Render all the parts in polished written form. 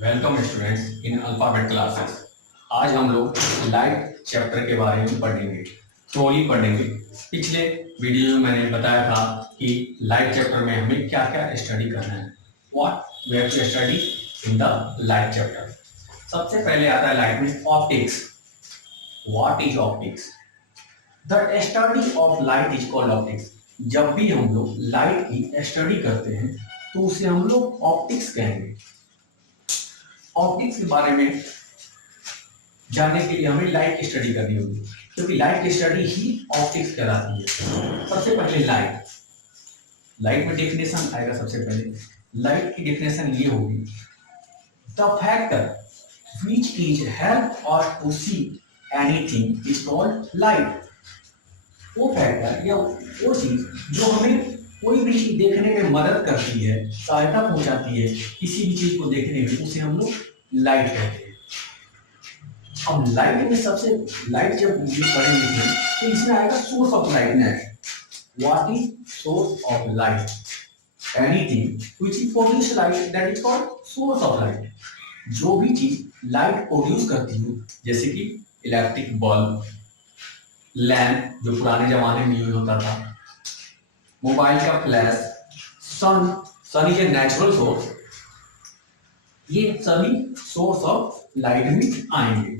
Welcome students in alphabet classes. आज हम लोग लाइट चैप्टर के बारे में पढ़ेंगे, थ्योरी पढ़ेंगे। पिछले वीडियो में मैंने बताया था कि लाइट चैप्टर में हमें क्या क्या स्टडी करना है, what we have to study in the light chapter. सबसे पहले आता है लाइट में optics. What is optics? The study of light is called optics. जब भी हम लोग लाइट की स्टडी करते हैं तो उसे हम लोग ऑप्टिक्स कहेंगे। ऑप्टिक्स के बारे में जानने के लिए हमें लाइट की स्टडी करनी होगी, क्योंकि लाइट की स्टडी ही ऑप्टिक्स कहलाती है। सबसे पहले लाइट में डेफिनेशन आएगा। सबसे पहले लाइट की डेफिनेशन ये होगी, the factor which is help us to see anything is called light. वो फैक्टर या वो चीज जो हमें कोई भी चीज देखने में मदद करती है, सहायता पहुंचाती है किसी भी चीज को देखने में, उसे हम लोग लाइट कहते हैं। अब लाइट में सबसे लाइट जब पढ़ेंगे तो इसमें आएगा source of lightness. What is source of light? Anything which is produce light, that is called source of light. जो भी चीज लाइट प्रोड्यूस करती हो, जैसे कि इलेक्ट्रिक बल्ब, लैंप जो पुराने जमाने में यूज होता था, मोबाइल का flash, sun is a natural source. ये सभी सोर्स ऑफ लाइट में आएंगे।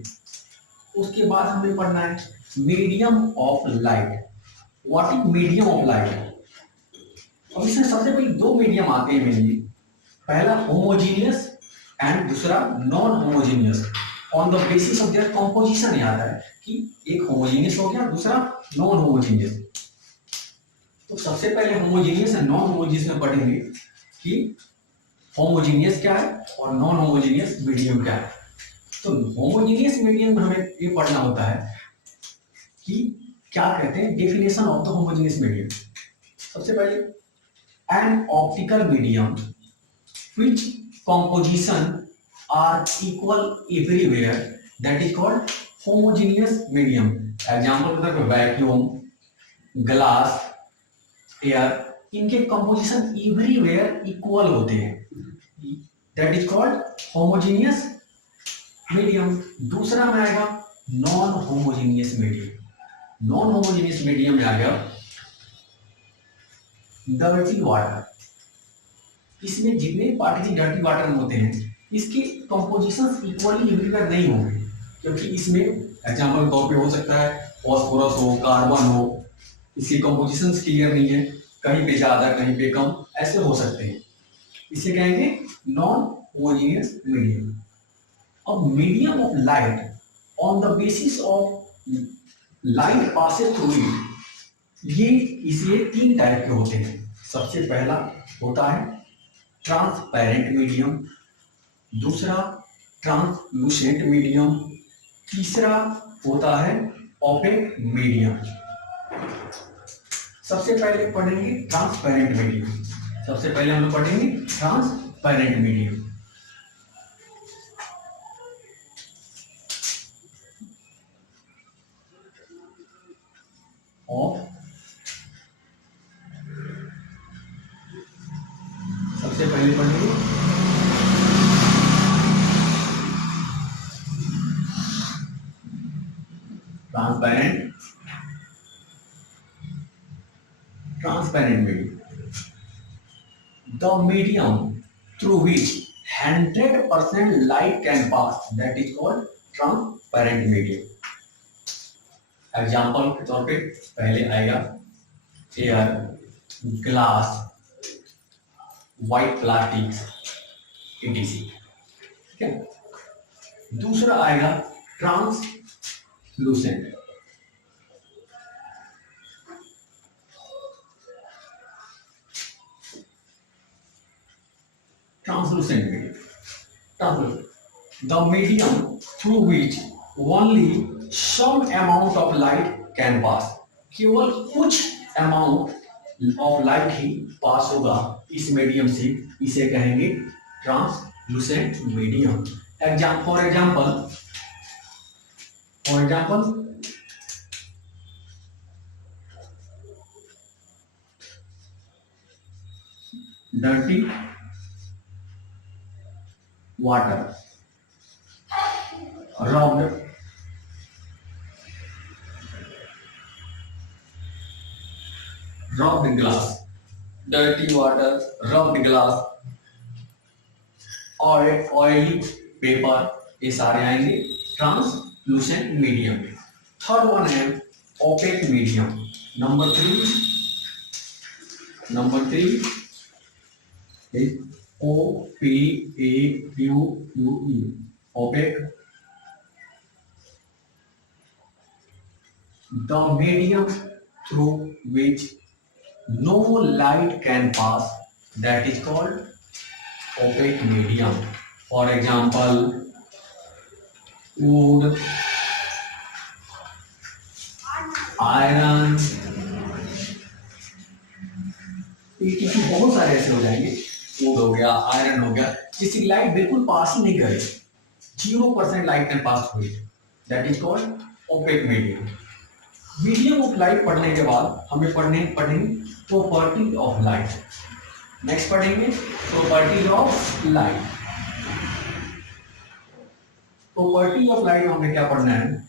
उसके बाद हमें पढ़ना है medium of light. What is medium of light? अब इसमें सबसे पहले दो मीडियम आते हैं मेनली। पहला होमोजीनियस एंड दूसरा non homogeneous. On the basis of their composition याद है कि एक होमोजीनियस हो गया, दूसरा नॉन होमोजीनियस। तो सबसे पहले होमोजीनियस एंड नॉन होमोजीनियस में पढ़ेंगे कि होमोजीनियस क्या है और नॉन होमोजीनियस मीडियम क्या है। तो होमोजीनियस मीडियम में हमें ये पढ़ना होता है कि क्या कहते हैं, definition of the homogeneous medium. सबसे पहले an optical medium which composition are equal everywhere, that is called homogeneous medium. Example मतलब वैक्यूम, ग्लास, एयर, इनके कंपोजिशन एवरीवेयर इक्वल होते हैं, that is called homogeneous medium. दूसरा में आएगा non homogeneous medium. Non homogeneous medium में आ गया डर्टी वाटर। इसमें जितने पार्टिकल डर्टी वाटर में होते हैं, इसके कंपोजिशन इक्वली एवरीवेयर नहीं होंगे, क्योंकि इसमें एग्जांपल के तौर पे हो सकता है फॉस्फोरस हो, कार्बन हो, इसकी कंपोजिशन क्लियर नहीं है, कहीं पे ज्यादा कहीं पे कम, ऐसे हो सकते हैं। इसे कहेंगे नॉन होमोजीनियस मीडियम। अब medium of light on the basis of light passes through it, ये इसे तीन टाइप के होते हैं। सबसे पहला होता है ट्रांसपेरेंट मीडियम, दूसरा ट्रांसलूसेंट मीडियम, तीसरा होता है ओपेक मीडियम। सबसे पहले पढ़ेंगे ट्रांसपेरेंट मीडियम। सबसे पहले हम लोग पढ़ेंगे ट्रांसपेरेंट मीडियम। और सबसे पहले पढ़ेंगे transparent medium. The medium through which 100% light can pass, that is called transparent medium. Example के तौर पे पहले आएगा air, glass, white plastic, etc। ठीक है। दूसरा आएगा translucent. Translucent medium, the medium through which only some amount of light can pass. केवल कुछ अमाउंट ऑफ लाइट ही पास होगा इस मीडियम से, इसे कहेंगे translucent medium. For example dirty water, rubbed glass, dirty water, rubbed glass, oily paper, ये सारे आएंगे ट्रांसलूसेंट मीडियम में। थर्ड वन है opaque medium. Number three OPAQUE, opaque, the medium through which no light can pass, that is called opaque medium. For example, wood, iron, tissue बहुत सारे ऐसे हो जाएंगे, वुड हो गया, आयरन हो गया, जिसकी लाइट बिल्कुल पास ही नहीं करे, 0% light can pass through it, that is called opaque medium. Medium of light पढ़ने के बाद हमें पढ़ेंगे प्रॉपर्टी ऑफ लाइट। नेक्स्ट पढ़ेंगे property of light. Property of light में हमें क्या पढ़ना है?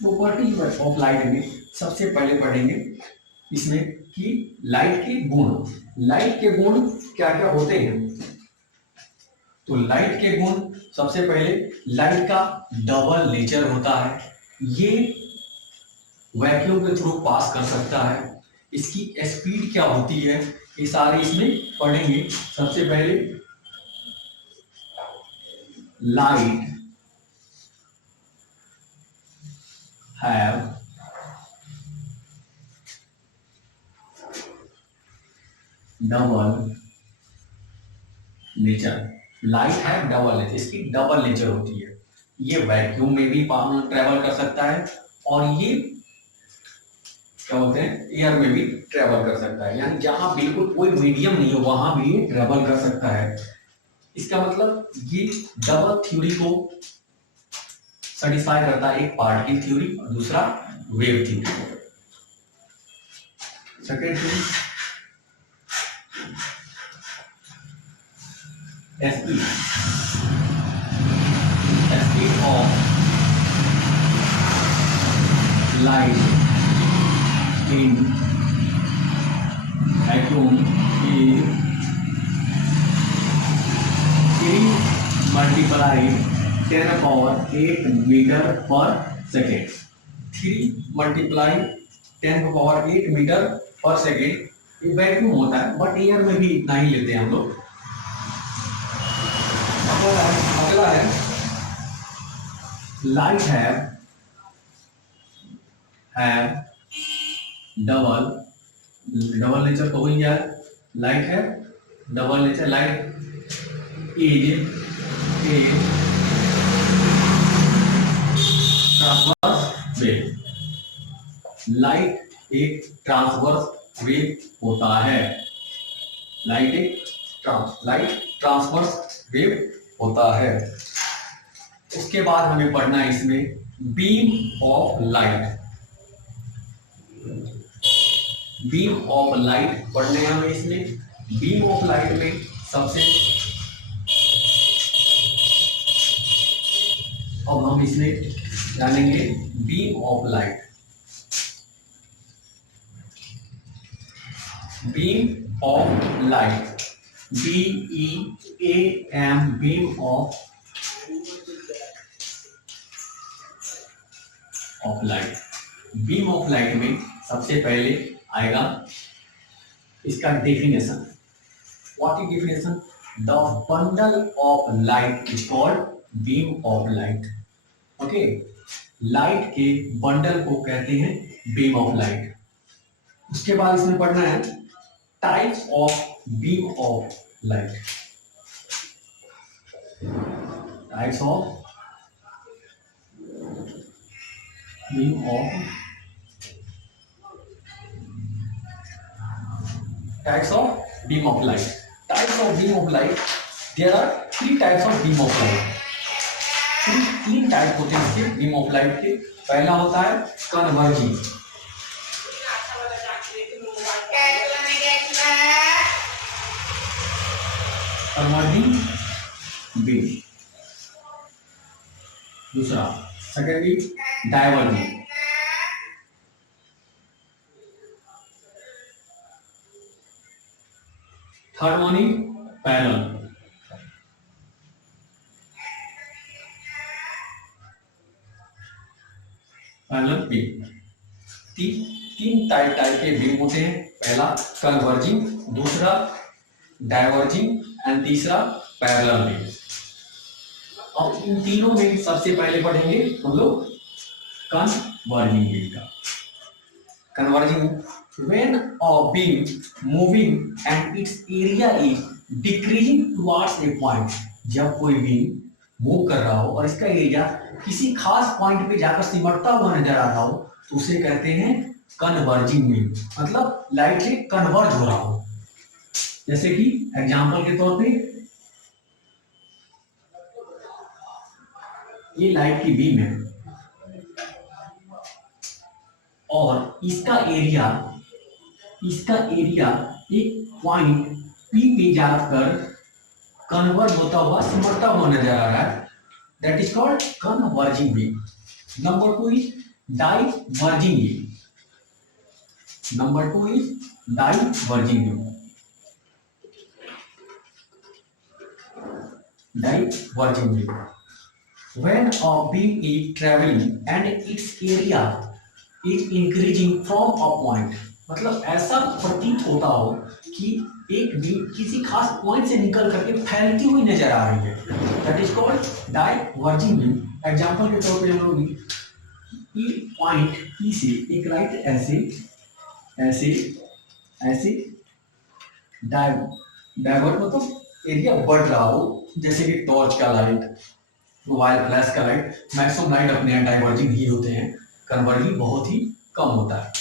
प्रॉपर्टी ऑफ लाइट में सबसे पहले पढ़ेंगे इसमें कि लाइट के गुण। लाइट के गुण क्या क्या होते हैं? तो लाइट के गुण, सबसे पहले लाइट का डबल नेचर होता है, ये वैक्यूम के थ्रू पास कर सकता है, इसकी स्पीड क्या होती है, ये सारी इसमें पढ़ेंगे। सबसे पहले light have double nature. Light है डबल नेचर, इसकी डबल नेचर होती है, ये वैक्यूम में भी ट्रेवल कर सकता है और ये क्या बोलते हैं एयर में भी ट्रेवल कर सकता है, यानी जहां बिल्कुल कोई मीडियम नहीं हो वहां भी ये ट्रेवल कर सकता है। इसका मतलब ये डबल थ्योरी को सेटिस्फाई करता है, एक पार्टिकल थ्योरी और दूसरा wave theory. Second theory speed of light in vacuum is 3 multiplied 10⁸ meter per second। 3 multiplied 10⁸ meter per second ये वैक्यूम होता है, बट एयर में भी इतना ही लेते हैं हम लोग। अगला है लाइट हैव डबल नेचर तो वही है, लाइट है double nature. Light is transverse wave. Light एक ट्रांसवर्स वेव होता है, लाइट ट्रांसवर्स वेव होता है। उसके बाद हमें पढ़ना है इसमें beam of light. Beam of light पढ़ने हैं हमें इसमें। बीम ऑफ लाइट में सबसे अब हम इसमें जानेंगे beam of light. Beam of light, BEAM, beam of light. Beam of light में सबसे पहले आएगा इसका definition. What is definition? The bundle of light is called beam of light. Okay, light के बंडल को कहते हैं बीम ऑफ लाइट। उसके बाद इसमें पढ़ना है types of beam of light. Types of beam of types of beam of light। Types of beam of light, there are 3 types of beam of light। तीन टाइप होते हैं इसके बीम ऑफ लाइट के। पहला होता है कन्वर्जिंग। Converging beam. दूसरा secondly diverging. Third one is parallel. Parallel beam. तीन टाइप के बीम होते हैं। पहला कन्वर्जिंग, दूसरा डाइवर्जिंग एंड तीसरा पैरेलल बीम। अब इन तीनों में सबसे पहले पढ़ेंगे हम लोग कन्वर्जिंग बीम का। Converging, when a beam moving and its area is decreasing towards a point, जब कोई बीम मूव कर रहा हो और इसका एरिया किसी खास पॉइंट पे जाकर सिमटता हुआ नजर आ रहा हो तो उसे कहते हैं कन्वर्जिंग बीम। मतलब लाइट से कन्वर्ज हो रहा हो। जैसे कि एग्जांपल के तौर पे ये लाइट की बीम है और इसका एरिया एक पॉइंट P पे जाकर कन्वर्ज होता हुआ सिमटता हुआ नजर आ रहा है। That is called converging beam. Number 2 is diverging beam. Diverging beam. When a beam is traveling and its area is increasing from a point, मतलब ऐसा प्रतीत होता हो कि एक बीम किसी खास पॉइंट से निकल करके फैलती हुई नजर आ रही है। That is called diverging beam. Example के तौर पे हम लोग पॉइंट पी से एक लाइट ऐसे डाइवर्ट मतलब एरिया बढ़ रहा हो, जैसे कि टॉर्च का लाइट, मोबाइल फ्लैश का लाइट। मैक्सिमम लाइट अपने यहाँ डाइवर्जिंग ही होते हैं, कन्वर्जिंग बहुत ही कम होता है।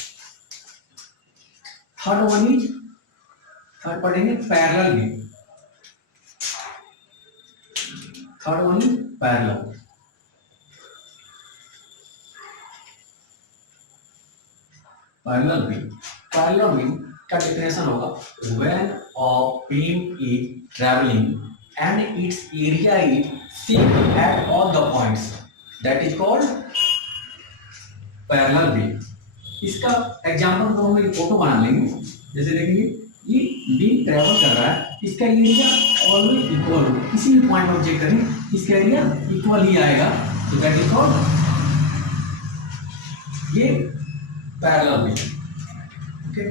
थर्ड पढ़ेंगे पैरेलल बीम। पैरेलल बीम का डेफिनेशन होगा when a beam is travelling and it's area is same at all the points, that is called parallel beam. इसका एग्जांपल तो हम एक फोटो बना लेंगे। जैसे देखेंगे ये बीम ट्रैवल कर रहा है, इसका एरिया ऑलवेज इक्वल हो, किसी भी पॉइंट ऑब्जेक्ट करें इसका एरिया इक्वल ही आएगा, तो दैट इज कॉल्ड ये पैरेलल बीम। ओके।